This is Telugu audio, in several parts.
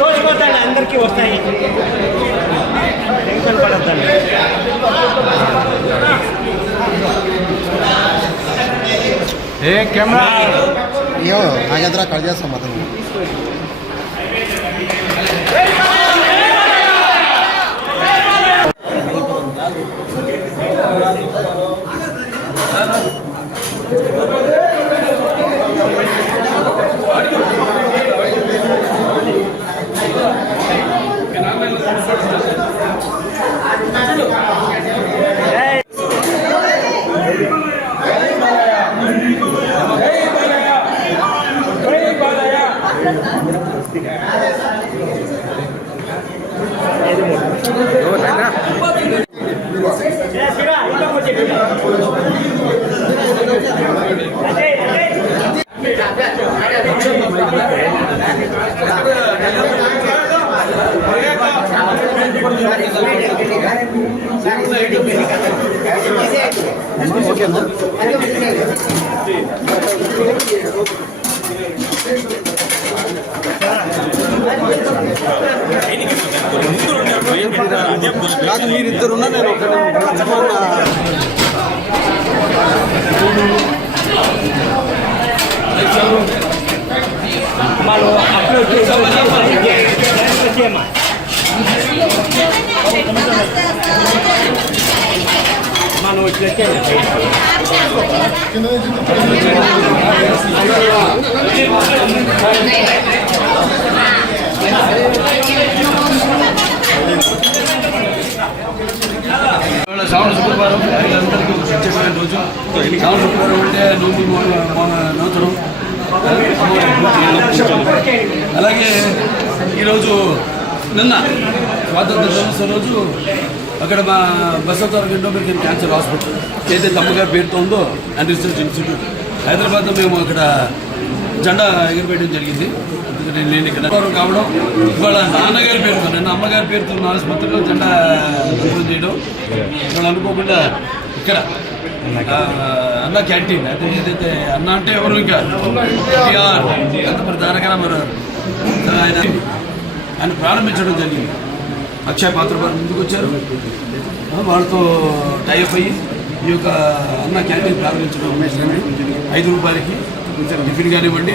తోచిపోతాయి అందరికీ వస్తాయి. టెన్షన్ పడద్దండి. ఏ కెమెరా? అయ్యో నాగేంద్ర కట్ చేస్తాం అతను. కాదు మీరిద్దరున్నా నేను ఒకటి వాళ్ళు అప్లోడ్ వచ్చేయమ్మా మనం వచ్చి వచ్చేయండి ఇవాళ శ్రావణ శుక్రవారం మహిళలందరికీ ఒక ప్రత్యేకమైన రోజు శ్రావణ శుక్రవారం అంటే నూనె నూతనం అలాగే ఈరోజు నిన్న స్వాతంత్ర దినోత్సవం రోజు అక్కడ మా బసవతార గండోమెరికన్ క్యాన్సర్ హాస్పిటల్ ఏదైతే అమ్మగారి పేరుతో ఉందో అండ్ రీసెర్చ్ ఇన్స్టిట్యూట్. హైదరాబాద్లో మేము అక్కడ జెండా ఎగిరివేయడం జరిగింది. ఎందుకంటే నేను ఇక్కడ కావడం. ఇవాళ నాన్నగారి పేరుతో నిన్న అమ్మగారి పేరుతో ఉన్న ఆసుపత్రిలో జెండా చేయడం. ఇవాళ అనుకోకుండా ఇక్కడ అన్న క్యాంటీన్. అయితే ఏదైతే అన్న అంటే ఎవరు ఇంకా? ఎన్టీఆర్ ఎంతమంది తారక ఆయన. ఆయన ప్రారంభించడం జరిగింది. అక్షయ పాత్ర వారు ముందుకు వచ్చారు. వాళ్ళతో టైప్ అయ్యి ఈ యొక్క అన్న క్యాంటీన్ ప్రారంభించడం జరిగింది. ఐదు రూపాయలకి టిఫిన్ కానివ్వండి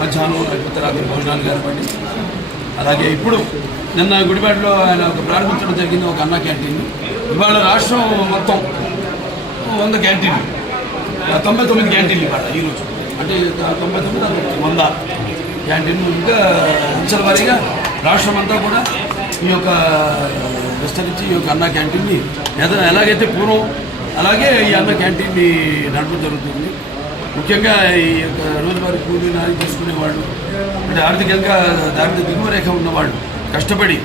మధ్యాహ్నం లేకపోతే రాత్రి భోజనాలు కానివ్వండి. అలాగే ఇప్పుడు నిన్న గుడిపేటలో ఆయన ఒక ప్రారంభించడం జరిగింది ఒక అన్న క్యాంటీన్. ఇవాళ రాష్ట్రం మొత్తం వంద క్యాంటీన్లు. తొంభై తొమ్మిది క్యాంటీన్లు ఇవాళ ఈరోజు అంటే తొంభై తొమ్మిది వంద క్యాంటీన్లు. ఇంకా అంచెల వారీగా రాష్ట్రం అంతా కూడా ఈ యొక్క విస్తరించి ఈ యొక్క అన్న క్యాంటీన్ని ఎద- ఎలాగైతే పూర్వం అలాగే ఈ అన్న క్యాంటీన్ని నడపడం జరుగుతుంది. ముఖ్యంగా ఈ యొక్క రోజువారీ కూలీ నాలి చేసుకునేవాళ్ళు అంటే ఆర్థికంగా దారిద్ర దిగువ రేఖ ఉన్నవాళ్ళు కష్టపడి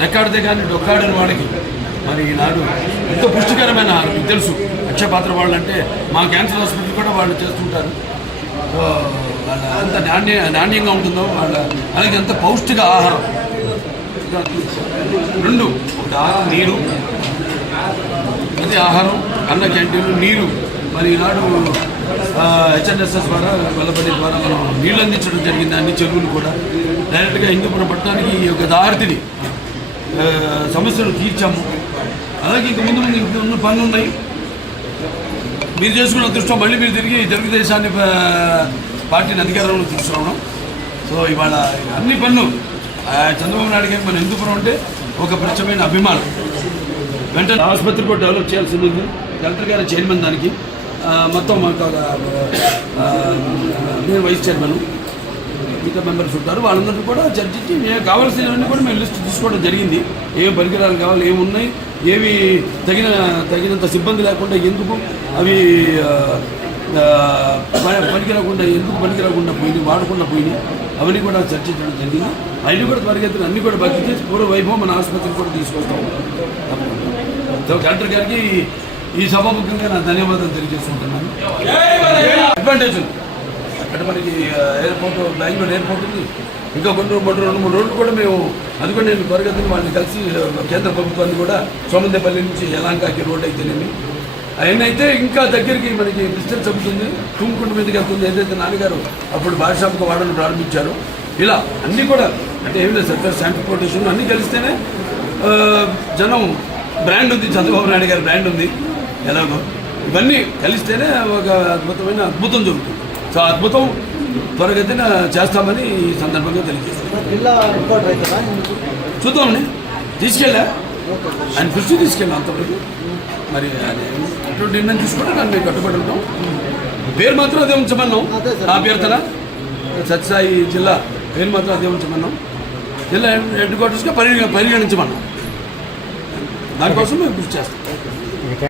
రెక్కాడితే కానీ డొక్కాడని వాడికి మరి ఈనాడు ఎంతో పుష్టికరమైన మీకు తెలుసు అక్షయపాత్ర వాళ్ళు అంటే మా క్యాన్సర్ హాస్పిటల్ కూడా వాళ్ళు చేస్తుంటారు. వాళ్ళ అంత నాణ్య నాణ్యంగా ఉంటుందో వాళ్ళ అలాగే ఎంత పౌష్టిక ఆహారం. రెండు నీరు. అదే ఆహారం అన్న క్యాంటీన్లు నీరు. మరి ఈనాడు హెచ్ఎన్ఎస్ఎస్ ద్వారా వెల్లపల్లి ద్వారా మనం నీళ్ళు అందించడం జరిగింది అన్ని చెరువులు కూడా. డైరెక్ట్గా హిందూపురం పట్టణానికి ఈ యొక్క దారితిని ఆ, సమస్యలు తీర్చాము. అలాగే ఇంక ముందు ముందు ఉన్న పనులు ఉన్నాయి. మీరు చేసుకున్న అదృష్టం మళ్ళీ మీరు తిరిగి తెలుగుదేశాన్ని పా- పార్టీని అధికారంలో తీసుకురావడం. సో ఇవాళ అన్ని పనులు చంద్రబాబు నాయుడు గారికి మన హిందూపురం అంటే ఒక ప్రత్యేకమైన అభిమానం. వెంటనే ఆసుపత్రి కూడా డెవలప్ చేయాల్సింది ఉంది. కలెక్టర్ గారు చైర్మన్ దానికి. మొత్తం మాకు ఒక, నేను వైస్ చైర్మన్. మిగతా మెంబర్స్ ఉంటారు వాళ్ళందరినీ కూడా చర్చించి మేము కావాల్సినవన్నీ కూడా మేము లిస్ట్ తీసుకోవడం జరిగింది. ఏం పరికరాలు కావాలి ఏమి ఉన్నాయి ఏవి తగిన తగినంత సిబ్బంది లేకుండా ఎందుకు అవి పనికిరాకుండా ఎందుకు పనికిరాకుండా పోయినాయి వాడకుండా పోయినాయి అవన్నీ కూడా చర్చించడం జరిగింది. అవన్నీ కూడా త్వరగతిన అన్ని కూడా భర్తీ చేసి పూర్వ వైభవం మన ఆసుపత్రికి కూడా తీసుకొస్తాం. సో కలెక్టర్ గారికి ఈ సభాముఖంగా నా ధన్యవాదాలు తెలియజేసుకుంటున్నాను అడ్వాంటేజ్ అంటే మనకి ఎయిర్పోర్ట్ బెంగళూరు ఎయిర్పోర్ట్ ఉంది. ఇంకా కొన్ని మూడు రెండు మూడు రోజులు కూడా మేము అది కూడా నేను త్వరగతిని వాళ్ళని కలిసి కేంద్ర ప్రభుత్వాన్ని కూడా సోమందేపల్లి నుంచి యలాంకాకి రోడ్ అయితేనేమి అవన్నీ అయితే ఇంకా దగ్గరికి మనకి డిస్టెన్స్ అవుతుంది తుమ్ముకుంట మీదకి వెళ్తుంది ఏదైతే నాన్నగారు అప్పుడు భాషాముఖ వాడని ప్రారంభించారు. ఇలా అన్నీ కూడా అంటే ఏమి లేదు సార్ ట్రాన్స్పోర్టేషన్ అన్నీ కలిస్తేనే జనం బ్రాండ్ ఉంది చంద్రబాబు నాయుడు గారి బ్రాండ్ ఉంది ఎలాగో. ఇవన్నీ కలిస్తేనే ఒక అద్భుతమైన అద్భుతం జరుగుతుంది. సో అద్భుతం త్వరగతిన చేస్తామని ఈ సందర్భంగా తెలియజేస్తాం. జిల్లా రిపోర్ట్ అవుతుందా చూద్దామండి. తీసుకెళ్ళా? ఆయన దృష్టి తీసుకెళ్ళాం అంతవరకు. మరి అటువంటి నిర్ణయం తీసుకుంటే దాన్ని మేము కట్టుబడి ఉంటాం. పేరు మాత్రం అదే ఉంచమన్నాం. అభ్యర్థన? సత్యసాయి జిల్లా పేరు మాత్రం అదే ఉంచమన్నాం. జిల్లా హెడ్ క్వార్టర్స్గా పరిగణ పరిగణించమన్నాం. దానికోసం మేము కృషి చేస్తాం.